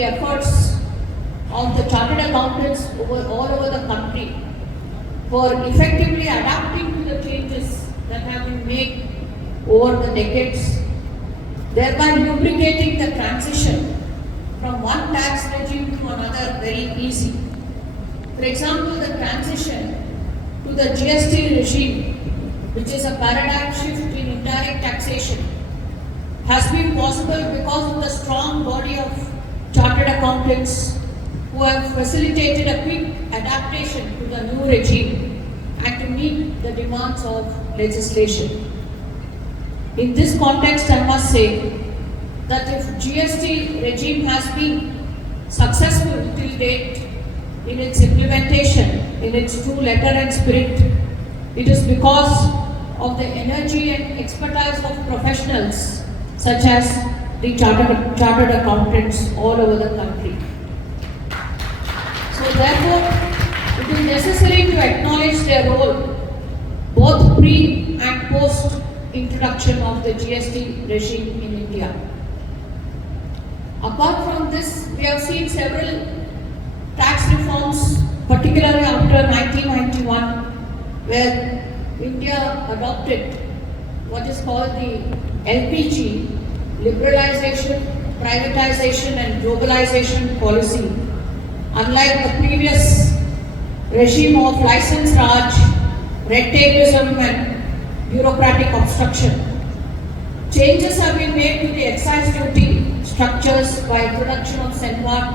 the efforts of the chartered accountants all over the country for effectively adapting to the changes that have been made over the decades, thereby lubricating the transition from one tax regime to another very easy. For example, the transition to the GST regime, which is a paradigm shift in indirect taxation, has been possible because of the strong body of chartered accountants who have facilitated a quick adaptation to the new regime and to meet the demands of legislation. In this context, I must say that if GST regime has been successful till date in its implementation, in its true letter and spirit, it is because of the energy and expertise of professionals such as the chartered accountants all over the country. So therefore, it is necessary to acknowledge their role both pre and post introduction of the GST regime in India. Apart from this, we have seen several tax reforms, particularly after 1991, where India adopted what is called the LPG, liberalization, privatization and globalization policy. Unlike the previous regime of license raj, red tapeism and bureaucratic obstruction, changes have been made to the excise duty structures by introduction of CENVAT,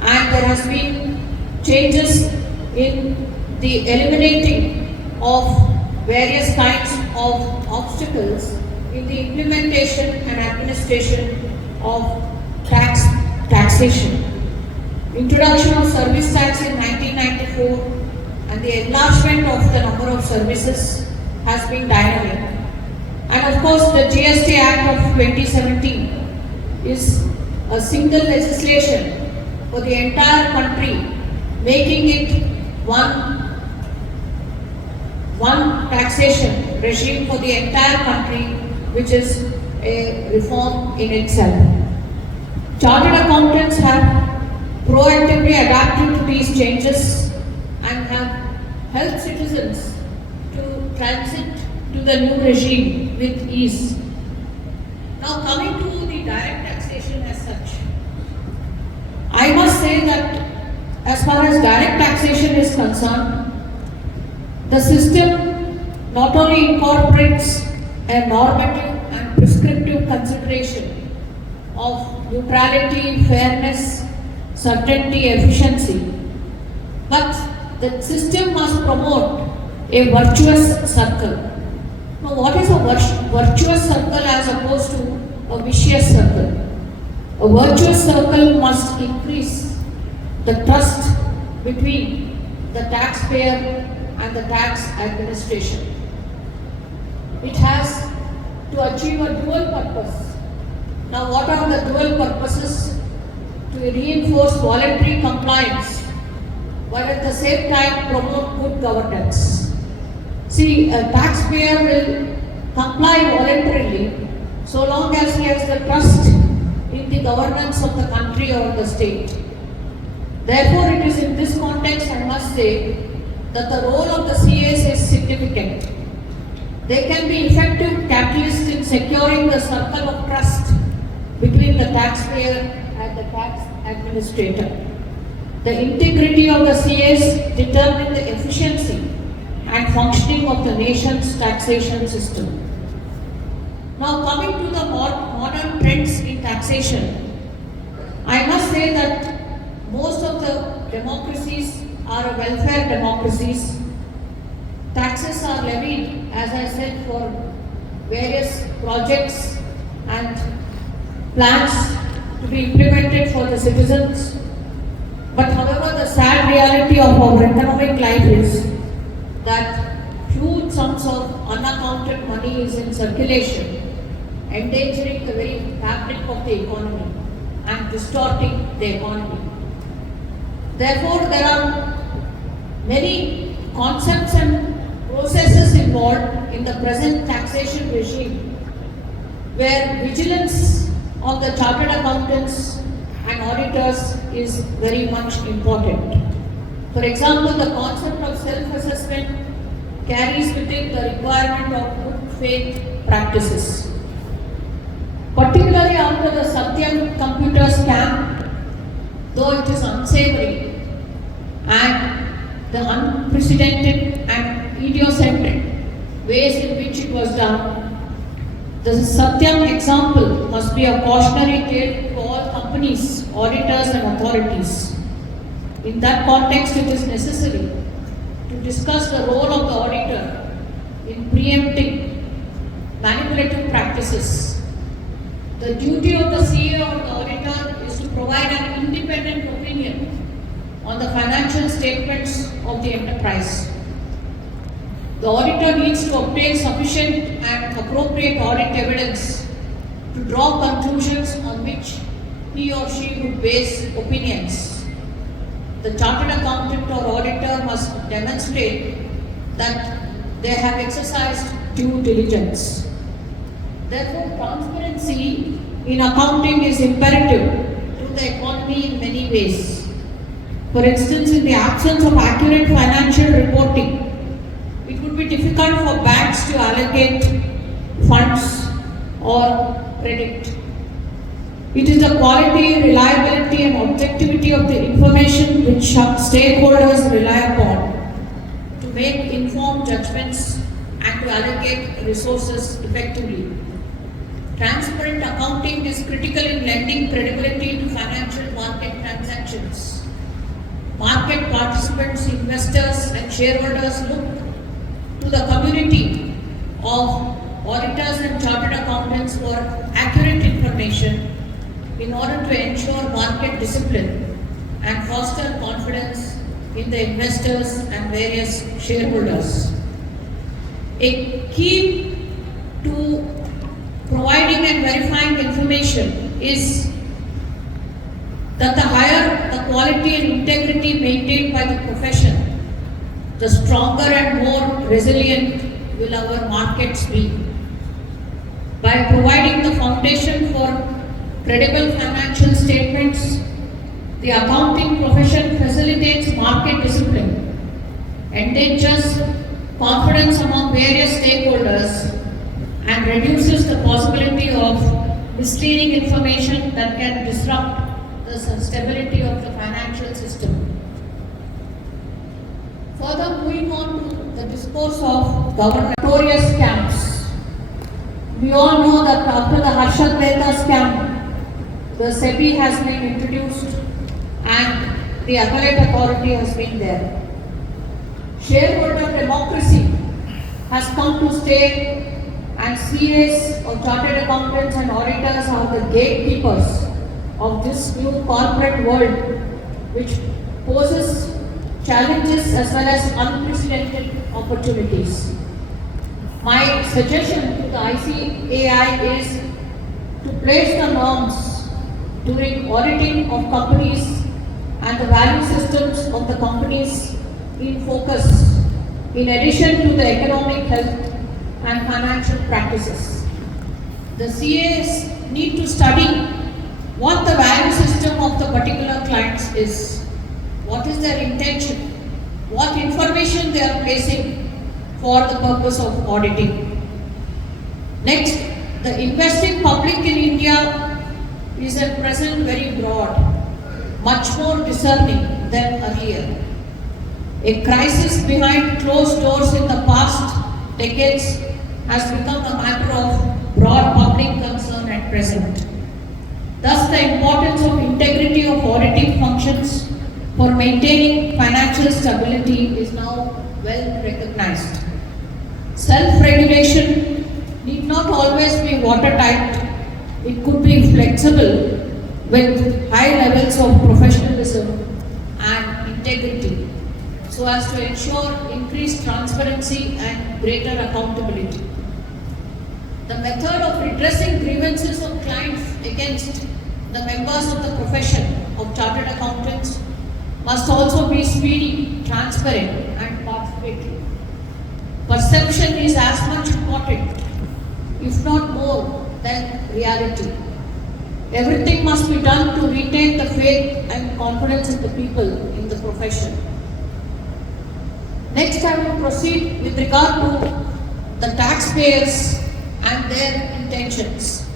and there has been changes in the eliminating of various kinds of obstacles in the implementation and administration of taxation. Introduction of service tax in 1994 and the enlargement of the number of services has been dynamic. And of course, the GST Act of 2017 is a single legislation for the entire country, making it one taxation regime for the entire country, which is a reform in itself. Chartered accountants have proactively adapted to these changes and have helped citizens to transit to the new regime with ease. Now coming to the direct taxation as such, I must say that as far as direct taxation is concerned, the system not only incorporates a normative and prescriptive consideration of neutrality, fairness, certainty, efficiency, but the system must promote a virtuous circle. Now, what is a virtuous circle as opposed to a vicious circle? A virtuous circle must increase the trust between the taxpayer and the tax administration. It has to achieve a dual purpose. Now, what are the dual purposes? To reinforce voluntary compliance, but at the same time promote good governance. See, a taxpayer will comply voluntarily so long as he has the trust in the governance of the country or the state. Therefore, it is in this context, I must say, that the role of the CAs is significant. They can be effective catalysts in securing the circle of trust between the taxpayer and the tax administrator. The integrity of the CAs determine the efficiency and functioning of the nation's taxation system. Now coming to the modern trends in taxation, I must say that most of the democracies are welfare democracies. Taxes are levied, as I said, for various projects and plans to be implemented for the citizens. But however, the sad reality of our economic life is that huge sums of unaccounted money is in circulation, endangering the very fabric of the economy and distorting the economy. Therefore, there are many concepts and processes involved in the present taxation regime where vigilance of the chartered accountants and auditors is very much important. For example, the concept of self-assessment carries with it the requirement of good faith practices. Particularly after the Satyam computer scam, though it is unsavory and the unprecedented and idiosyncratic ways in which it was done, the Satyam example must be a cautionary tale to all companies, auditors and authorities. In that context, it is necessary to discuss the role of the auditor in preempting manipulative practices. The duty of the CEO or the auditor is to provide an independent opinion on the financial statements of the enterprise. The auditor needs to obtain sufficient and appropriate audit evidence to draw conclusions on which he or she would base opinions. The chartered accountant or auditor must demonstrate that they have exercised due diligence. Therefore, transparency in accounting is imperative to the economy in many ways. For instance, in the absence of accurate financial reporting, it would be difficult for banks to allocate funds or credit. It is the quality, reliability and objectivity of the information which stakeholders rely upon to make informed judgments and to allocate resources effectively. Transparent accounting is critical in lending credibility to financial market transactions. Market participants, investors and shareholders look to the community of auditors and chartered accountants for accurate information in order to ensure market discipline and foster confidence in the investors and various shareholders. A key to providing and verifying information is that the higher the quality and integrity maintained by the profession, the stronger and more resilient will our markets be. By providing the foundation for credible financial statements, the accounting profession facilitates market discipline, engages confidence among various stakeholders, and reduces the possibility of misleading information that can disrupt the stability of the financial system. Further, moving on to the discourse of notorious scams. We all know that after the Harshad Mehta scam, the SEBI has been introduced and the appellate authority has been there. Shareholder democracy has come to stay, and CAs or chartered accountants and auditors are the gatekeepers of this new corporate world, which poses challenges as well as unprecedented opportunities. My suggestion to the ICAI is to place the norms during auditing of companies and the value systems of the companies in focus, in addition to the economic health and financial practices. The CAs need to study what the value system of the particular clients is, what is their intention, what information they are placing for the purpose of auditing. Next, the investing public in India is at present very broad, much more discerning than earlier. A crisis behind closed doors in the past decades has become a matter of broad public concern at present. Thus, the importance of integrity of auditing functions for maintaining financial stability is now well recognized. Self-regulation need not always be watertight. It could be flexible with high levels of professionalism and integrity, so as to ensure increased transparency and greater accountability. The method of redressing grievances of clients against the members of the profession of chartered accountants must also be speedy, transparent and participatory. Perception is as much important, if not more, than reality. Everything must be done to retain the faith and confidence of the people in the profession. Next, I will proceed with regard to the taxpayers and their intentions.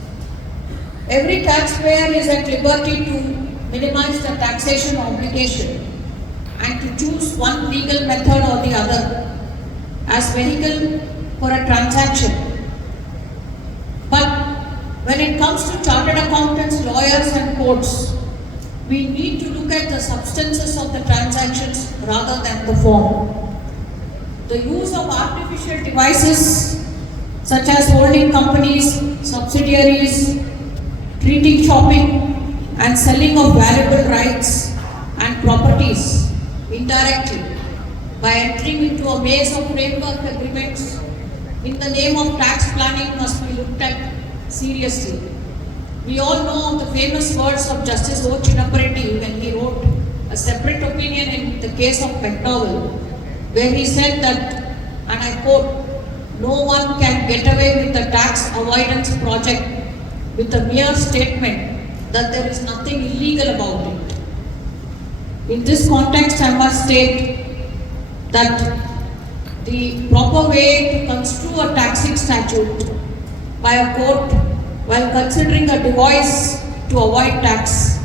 Every taxpayer is at liberty to minimize the taxation obligation and to choose one legal method or the other as vehicle for a transaction. But when it comes to chartered accountants, lawyers and courts, we need to look at the substances of the transactions rather than the form. The use of artificial devices such as holding companies, subsidiaries, treaty shopping and selling of valuable rights and properties indirectly by entering into a maze of framework agreements in the name of tax planning must be looked at seriously. We all know the famous words of Justice O. Chinnappareddy when he wrote a separate opinion in the case of McDowell, where he said that, and I quote, "No one can get away with the tax avoidance project with a mere statement that there is nothing illegal about it." In this context, I must state that the proper way to construe a taxing statute by a court while considering a device to avoid tax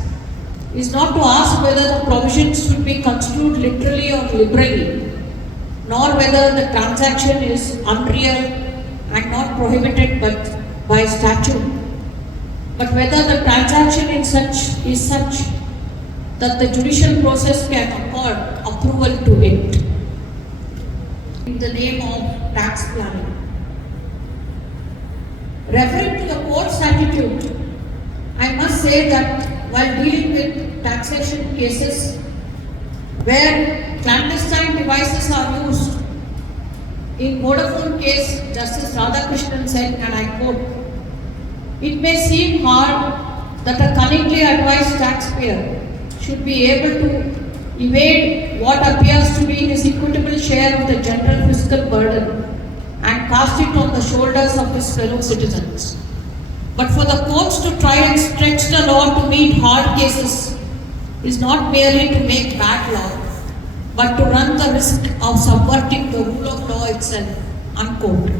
is not to ask whether the provisions should be construed literally or liberally, nor whether the transaction is unreal and not prohibited but by statute, but whether the transaction is such that the judicial process can accord approval to it in the name of tax planning. Referring to the court's attitude, I must say that while dealing with taxation cases where clandestine devices are used, in Vodafone case, Justice Radhakrishnan said, and I quote, "It may seem hard that a cunningly advised taxpayer should be able to evade what appears to be his equitable share of the general fiscal burden and cast it on the shoulders of his fellow citizens. But for the courts to try and stretch the law to meet hard cases is not merely to make bad law, but to run the risk of subverting the rule of law itself." Unquote.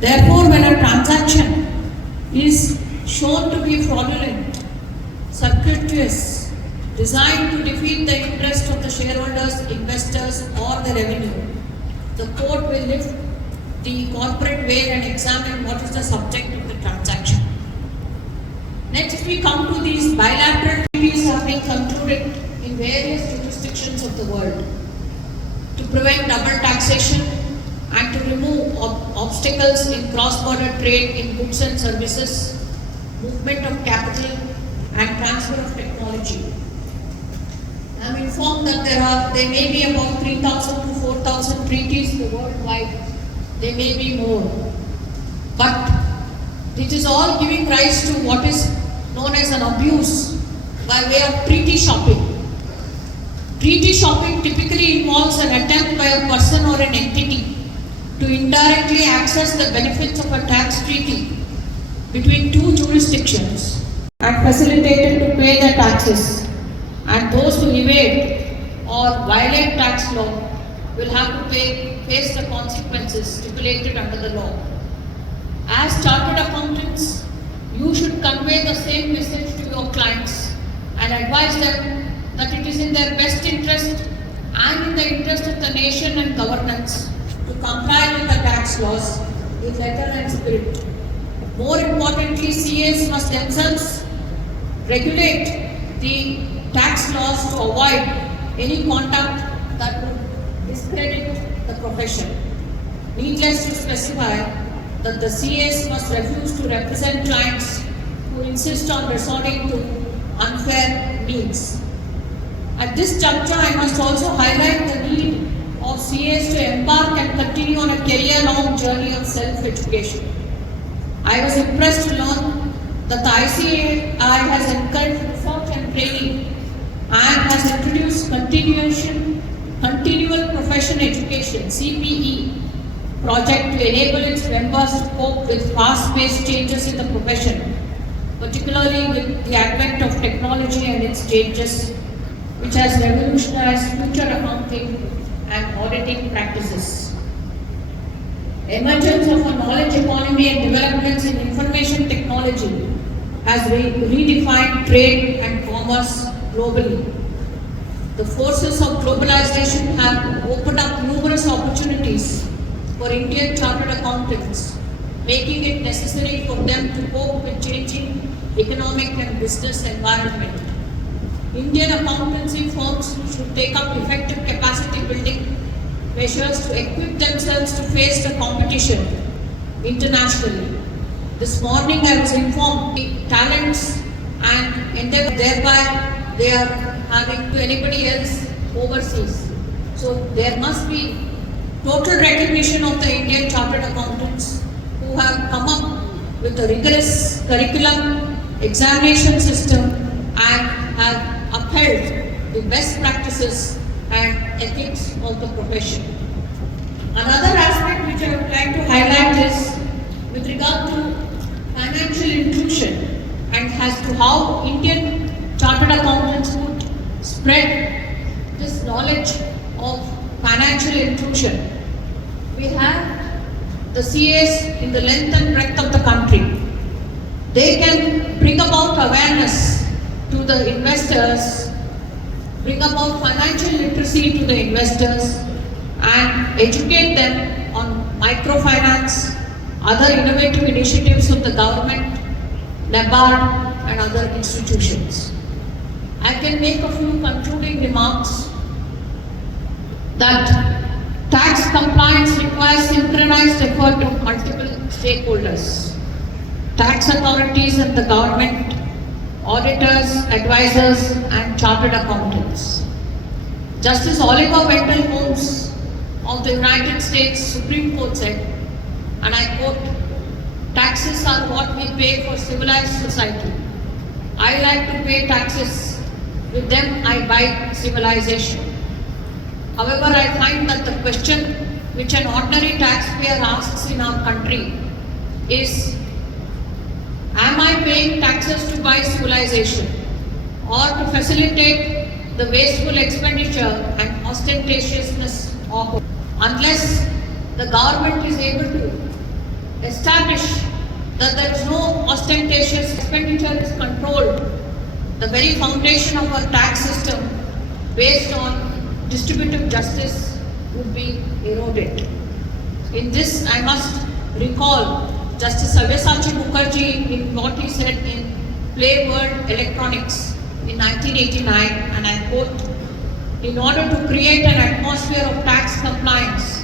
Therefore, when a transaction is shown to be fraudulent, circuitous, designed to defeat the interest of the shareholders, investors, or the revenue, the court will lift the corporate veil and examine what is the subject of the transaction. Next, we come to these bilateral treaties have been concluded in various jurisdictions of the world to prevent double taxation and to remove obstacles in cross-border trade in goods and services, movement of capital, and transfer of technology. I am informed that there may be about 3,000 to 4,000 treaties worldwide. There may be more. But it is all giving rise to what is known as an abuse by way of treaty shopping. Treaty shopping typically involves an attempt by a person or an entity to indirectly access the benefits of a tax treaty between two jurisdictions and facilitate it to pay the taxes, and those who evade or violate tax law will have to face the consequences stipulated under the law. As chartered accountants, you should convey the same message to your clients and advise them that it is in their best interest and in the interest of the nation and governance to comply with the tax laws in letter and spirit. More importantly, CAs must themselves regulate the tax laws to avoid any conduct that would discredit the profession. Needless to specify that the CAs must refuse to represent clients who insist on resorting to unfair means. At this juncture, I must also highlight the need of CAs to embark and continue on a career-long journey of self-education. I was impressed to learn that the ICAI has encouraged research and training and has introduced continual profession education (CPE) project to enable its members to cope with fast-paced changes in the profession particularly with the advent of technology and its changes, which has revolutionized future accounting and auditing practices. Emergence of a knowledge economy and developments in information technology has redefined trade and commerce globally. The forces of globalization have opened up numerous opportunities for Indian chartered accountants, making it necessary for them to cope with changing economic and business environment. Indian accountancy firms should take up effective capacity building measures to equip themselves to face the competition internationally. This morning I was informed the talents and endeavor thereby they are having to anybody else overseas. So there must be total recognition of the Indian chartered accountants who have come up with a rigorous curriculum, examination system and have upheld the best practices and ethics of the profession. Another aspect which I would like to highlight is with regard to financial inclusion and as to how Indian chartered accountants would spread this knowledge of financial inclusion. We have the CAs in the length and breadth of the country. They can bring about awareness to the investors, bring about financial literacy to the investors and educate them on microfinance, other innovative initiatives of the government, NABARD and other institutions. I can make a few concluding remarks that tax compliance requires synchronized effort of multiple stakeholders, tax authorities and the government, auditors, advisors and chartered accountants. Justice Oliver Wendell Holmes of the United States Supreme Court said, and I quote, "Taxes are what we pay for civilized society. I like to pay taxes. With them I buy civilization." However, I find that the question which an ordinary taxpayer asks in our country is, am I paying taxes to buy civilization or to facilitate the wasteful expenditure and ostentatiousness of? Unless the government is able to establish that there is no ostentatious expenditure is controlled, the very foundation of our tax system based on distributive justice would be eroded. In this, I must recall Justice Sabyasachi Mukherjee in what he said in Play World Electronics in 1989, and I quote, "In order to create an atmosphere of tax compliance,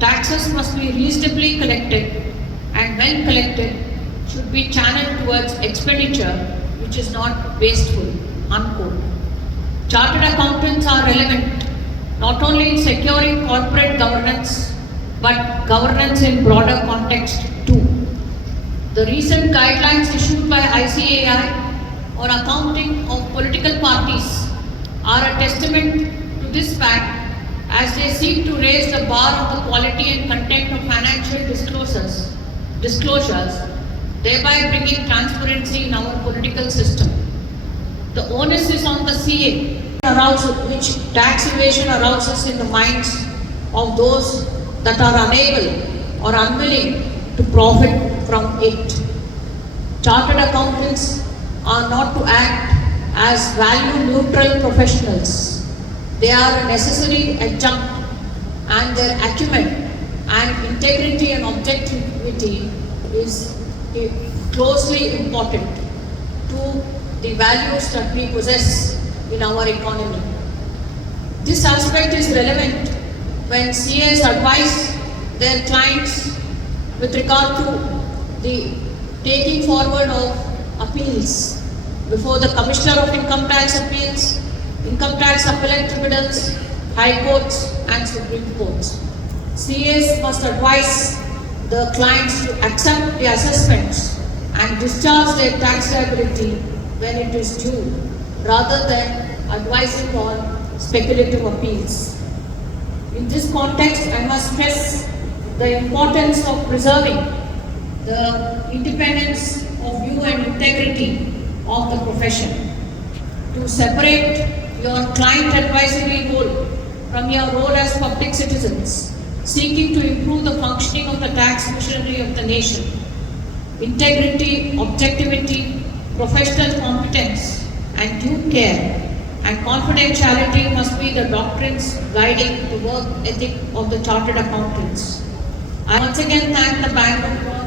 taxes must be reasonably collected and when collected should be channeled towards expenditure which is not wasteful," unquote. Chartered accountants are relevant not only in securing corporate governance but governance in broader context too. The recent guidelines issued by ICAI on accounting of political parties are a testament to this fact as they seek to raise the bar of the quality and content of financial disclosures, thereby bringing transparency in our political system. The onus is on the CA, which tax evasion arouses in the minds of those that are unable or unwilling to profit from it. Chartered accountants are not to act as value-neutral professionals. They are a necessary adjunct, and their acumen and integrity and objectivity is closely important to the values that we possess in our economy. This aspect is relevant when CAs advise their clients with regard to the taking forward of appeals before the Commissioner of Income Tax Appeals, Income Tax Appellate Tribunals, High Courts and Supreme Courts. CAs must advise the clients to accept the assessments and discharge their tax liability when it is due, rather than advising on speculative appeals. In this context, I must stress the importance of preserving the independence of you and integrity of the profession. To separate your client advisory role from your role as public citizens, seeking to improve the functioning of the tax machinery of the nation. Integrity, objectivity, professional competence, and due care and confidentiality must be the doctrines guiding the work ethic of the chartered accountants. I once again thank the Bank of